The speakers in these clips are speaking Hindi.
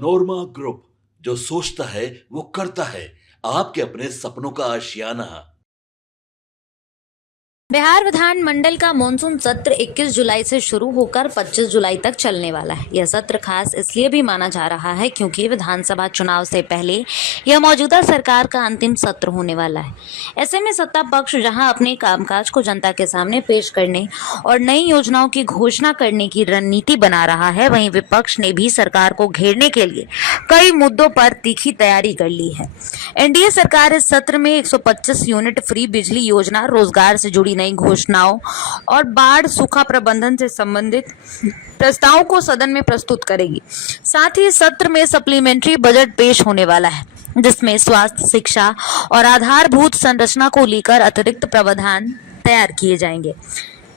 नोरमा ग्रुप, जो सोचता है वो करता है। आपके अपने सपनों का आशियाना। बिहार विधानमंडल का मॉनसून सत्र 21 जुलाई से शुरू होकर 25 जुलाई तक चलने वाला है। यह सत्र खास इसलिए भी माना जा रहा है क्योंकि विधानसभा चुनाव से पहले यह मौजूदा सरकार का अंतिम सत्र होने वाला है। ऐसे में सत्ता पक्ष जहां अपने कामकाज को जनता के सामने पेश करने और नई योजनाओं की घोषणा करने की रणनीति बना रहा है, वहीं विपक्ष ने भी सरकार को घेरने के लिए कई मुद्दों पर तीखी तैयारी कर ली है। एनडीए सरकार इस सत्र में 125 यूनिट फ्री बिजली योजना, रोजगार से जुड़ी नई घोषणाओं और बाढ़ सूखा प्रबंधन से संबंधित प्रस्तावों को सदन में प्रस्तुत करेगी। साथ ही सत्र में सप्लीमेंट्री बजट पेश होने वाला है, जिसमें स्वास्थ्य, शिक्षा और आधारभूत संरचना को लेकर अतिरिक्त प्रावधान तैयार किए जाएंगे।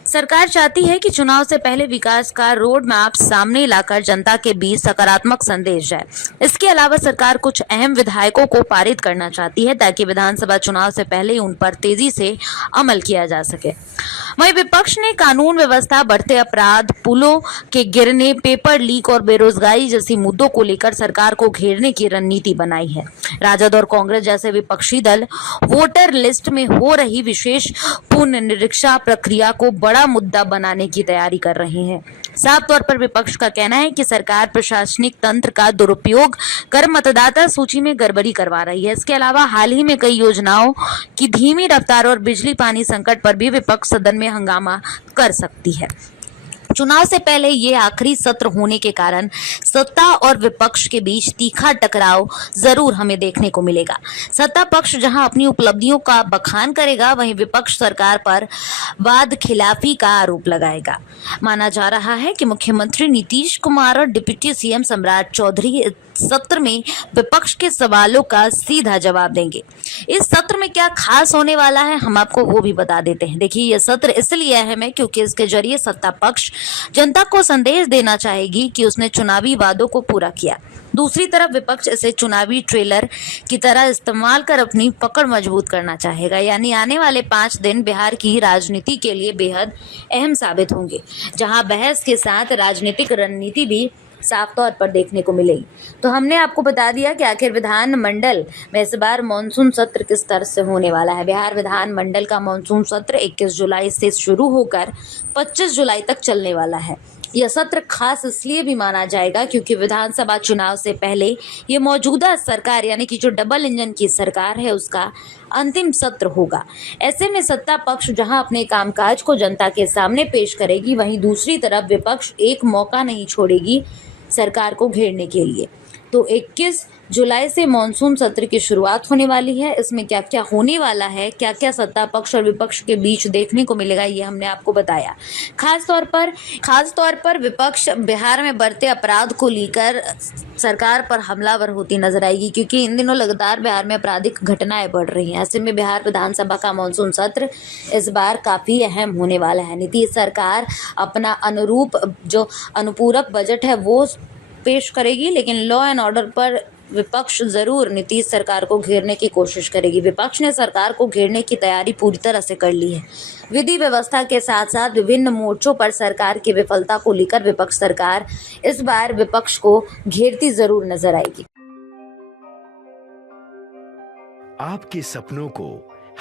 सरकार चाहती है कि चुनाव से पहले विकास का रोड मैप सामने लाकर जनता के बीच सकारात्मक संदेश जाए। इसके अलावा सरकार कुछ अहम विधायकों को पारित करना चाहती है ताकि विधानसभा चुनाव से पहले उन पर तेजी से अमल किया जा सके। वहीं विपक्ष ने कानून व्यवस्था, बढ़ते अपराध, पुलों के गिरने, पेपर लीक और बेरोजगारी जैसी मुद्दों को लेकर सरकार को घेरने की रणनीति बनाई है। राजद और कांग्रेस जैसे विपक्षी दल वोटर लिस्ट में हो रही विशेष पुनरीक्षा प्रक्रिया को बड़ा मुद्दा बनाने की तैयारी कर रहे हैं। साफ तौर पर विपक्ष का कहना है कि सरकार प्रशासनिक तंत्र का दुरुपयोग कर मतदाता सूची में गड़बड़ी करवा रही है। इसके अलावा हाल ही में कई योजनाओं की धीमी रफ्तार और बिजली पानी संकट पर भी विपक्ष सदन में हंगामा कर सकती है। चुनाव से पहले ये आखिरी सत्र होने के कारण सत्ता और विपक्ष के बीच तीखा टकराव जरूर हमें देखने को मिलेगा। सत्ता पक्ष जहां अपनी उपलब्धियों का बखान करेगा, वहीं विपक्ष सरकार पर वाद खिलाफी का आरोप लगाएगा। माना जा रहा है कि मुख्यमंत्री नीतीश कुमार और डिप्टी सीएम सम्राट चौधरी सत्र में विपक्ष के सवालों का सीधा जवाब देंगे। इस सत्र में क्या खास होने वाला है, हम आपको वो भी बता देते हैं। देखिए, यह सत्र इसलिए अहम है क्योंकि इसके जरिए सत्ता पक्ष जनता को संदेश देना चाहेगी कि उसने चुनावी वादों को पूरा किया। दूसरी तरफ विपक्ष इसे चुनावी ट्रेलर की तरह इस्तेमाल कर अपनी पकड़ मजबूत करना चाहेगा। यानी आने वाले 5 दिन बिहार की राजनीति के लिए बेहद अहम साबित होंगे, जहां बहस के साथ राजनीतिक रणनीति भी साफ तौर पर देखने को मिलेगी। तो हमने आपको बता दिया कि आखिर विधानमंडल में इस बार मॉनसून सत्र किस तरह से होने वाला है। बिहार विधानमंडल का मॉनसून सत्र 21 जुलाई से शुरू होकर 25 जुलाई तक चलने वाला है। यह सत्र खास इसलिए भी माना जाएगा क्योंकि विधानसभा चुनाव से पहले ये मौजूदा सरकार यानी कि जो डबल इंजन की सरकार है उसका अंतिम सत्र होगा। ऐसे में सत्ता पक्ष जहां अपने कामकाज को जनता के सामने पेश करेगी, वहीं दूसरी तरफ विपक्ष एक मौका नहीं छोड़ेगी सरकार को घेरने के लिए। तो 21 जुलाई से मॉनसून सत्र की शुरुआत होने वाली है। इसमें क्या क्या होने वाला है, क्या क्या सत्ता पक्ष और विपक्ष के बीच देखने को मिलेगा, ये हमने आपको बताया। खास तौर पर विपक्ष बिहार में बढ़ते अपराध को लेकर सरकार पर हमलावर होती नजर आएगी क्योंकि इन दिनों लगातार बिहार में आपराधिक घटनाएं बढ़ रही हैं। ऐसे में बिहार विधानसभा का मॉनसून सत्र इस बार काफी अहम होने वाला है। नीतीश सरकार अपना अनुपूरक बजट है वो पेश करेगी, लेकिन लॉ एंड ऑर्डर पर विपक्ष जरूर नीतीश सरकार को घेरने की कोशिश करेगी। विपक्ष ने सरकार को घेरने की तैयारी पूरी तरह से कर ली है। विधि व्यवस्था के साथ साथ विभिन्न मोर्चों पर सरकार की विफलता को लेकर विपक्ष सरकार इस बार विपक्ष को घेरती जरूर नजर आएगी। आपके सपनों को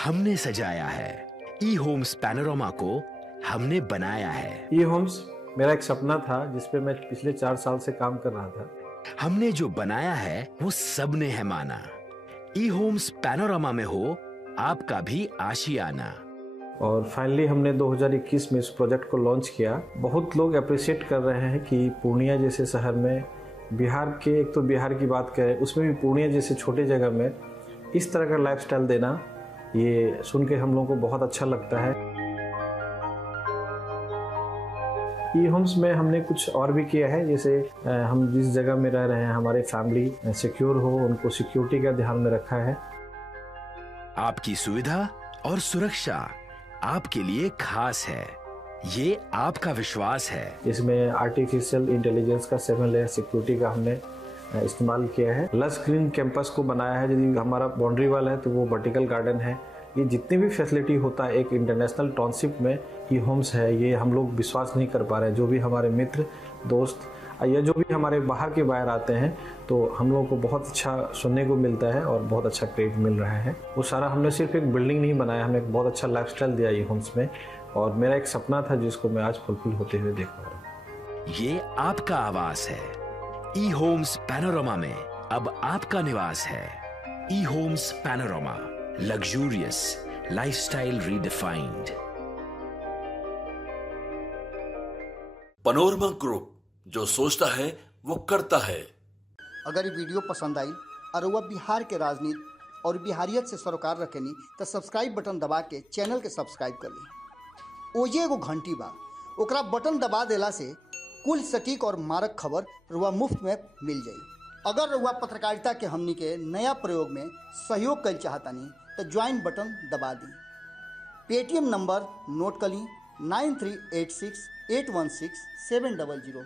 हमने सजाया है, ई होम्स पैनोरमा को हमने बनाया है। ई होम्स मेरा एक सपना था जिसपे मैं पिछले 4 साल से काम कर रहा था। हमने जो बनाया है वो सबने है माना। ई होम्स पैनोरमा में हो आपका भी आशियाना। और फाइनली हमने 2021 में इस प्रोजेक्ट को लॉन्च किया। बहुत लोग अप्रिशिएट कर रहे हैं कि पूर्णिया जैसे शहर में बिहार के, एक तो बिहार की बात करें उसमें भी पूर्णिया जैसे छोटे जगह में इस तरह का लाइफस्टाइल देना, ये सुन के हम लोगों को बहुत अच्छा लगता है। ई होम्स में हमने कुछ और भी किया है, जैसे हम जिस जगह में रह रहे हैं हमारे फैमिली सिक्योर हो, उनको सिक्योरिटी का ध्यान में रखा है। आपकी सुविधा और सुरक्षा आपके लिए खास है, ये आपका विश्वास है। इसमें आर्टिफिशियल इंटेलिजेंस का 7 लेयर सिक्योरिटी का हमने इस्तेमाल किया है। लस ग्रीन कैंपस को बनाया है। यदि हमारा बाउंड्री वाल है तो वो वर्टिकल गार्डन है। ये जितनी भी फैसिलिटी होता है एक इंटरनेशनल टाउनशिप में ई होम्स है, ये हम लोग विश्वास नहीं कर पा रहे हैं। जो भी हमारे मित्र दोस्त या जो भी हमारे बाहर के बायर आते हैं तो हम लोगों को बहुत अच्छा सुनने को मिलता है और बहुत अच्छा क्रेडिट मिल रहा है। वो सारा हमने सिर्फ एक बिल्डिंग नहीं बनाया, हमने एक बहुत अच्छा लाइफस्टाइल दिया ई होम्स में, और मेरा एक सपना था जिसको मैं आज फुलफिल होते हुए देख पा रहा हूँ। ये आपका आवास है। ई होम्स पैनोरामा में अब आपका निवास है। E Homes Panorama, luxurious lifestyle redefined. Panorama Group, जो सोचता है वो करता है। अगर ये वीडियो पसंद आई और वह बिहार के राजनीति और बिहारियत से सरोकार रखेनी तो सब्सक्राइब बटन दबा के चैनल के सब्सक्राइब कर ली। ओजे एगो घंटी बा, ओकरा बटन दबा देला से कुल सटीक और मारक खबर रुआ मुफ्त में मिल जाई। अगर रुआ पत्रकारिता के हमनी के नया प्रयोग में सहयोग कर चाहतानी तो ज्वाइन बटन दबा दी। पेटीएम नंबर नोट कर ली 9386816700।